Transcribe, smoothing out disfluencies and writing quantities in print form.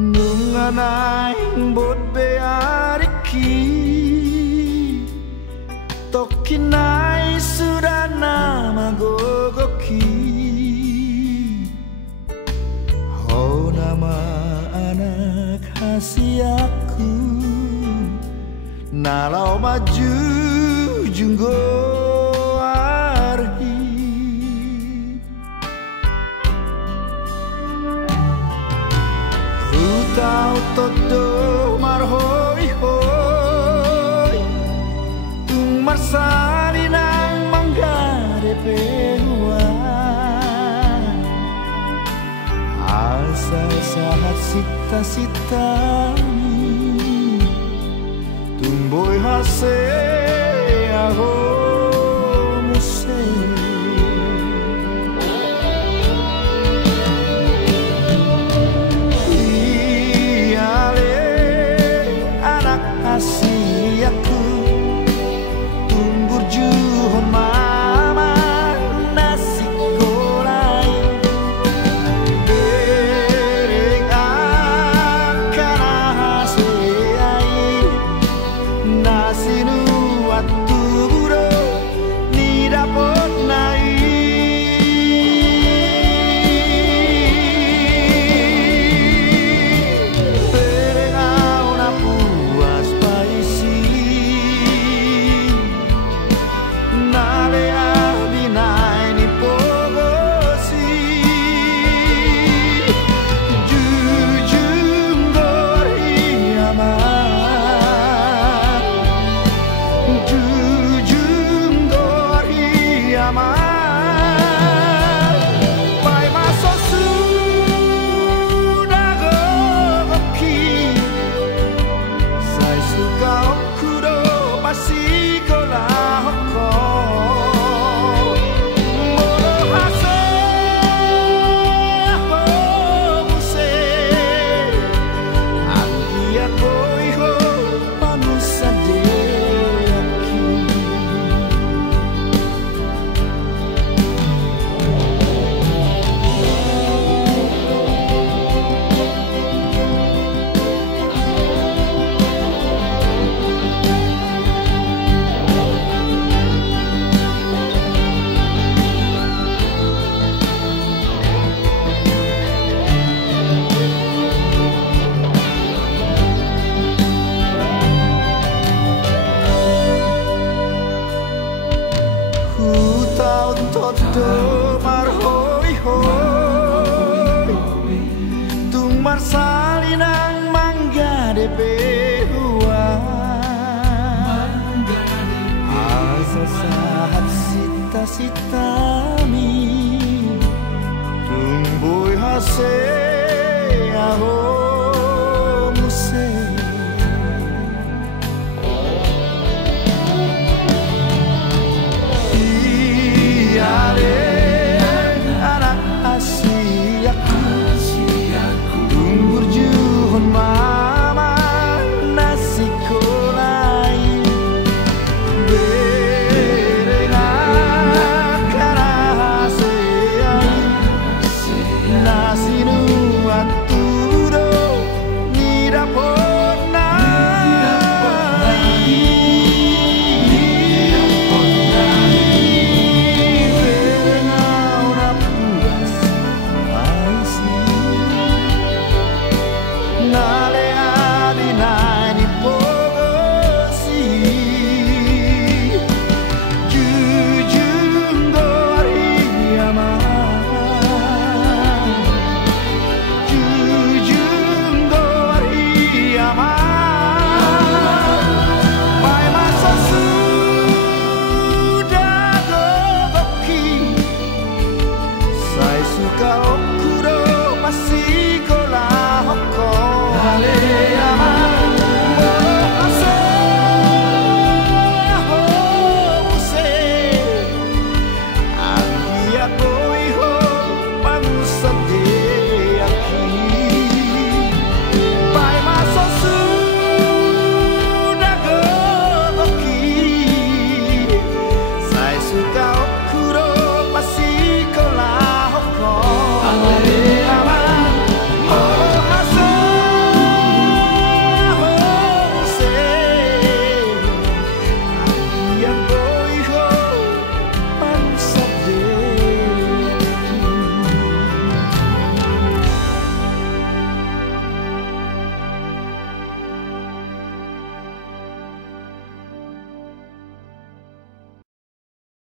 Nunganaing bot beariki Tokinai sudah nama gogoki Oh nama anak hasiaku Nalau maju junggo arhi Utau todo marhoi hoi Tung marsalinang manggare pewa Asal sahat sita-sitami Tumboy hase aho muse Iyale anak hasiaku Tumbur juhon mama nasi golai Dereng akan hasiai Nasi nuat tuburo ni dapot nai Perengau na puas paisi Nale abinai ni pogosi Jujung gori aman Jujung gori aman Pai maso sudah gogoki Sai suka okudo pasti kolah hoko Moro hase ho muse Anggiat boiho panusan deaki Hutau todo marhoi hoi Tung marsalinang manggade behua Asa sahat sita-sitami Tumboy hase aho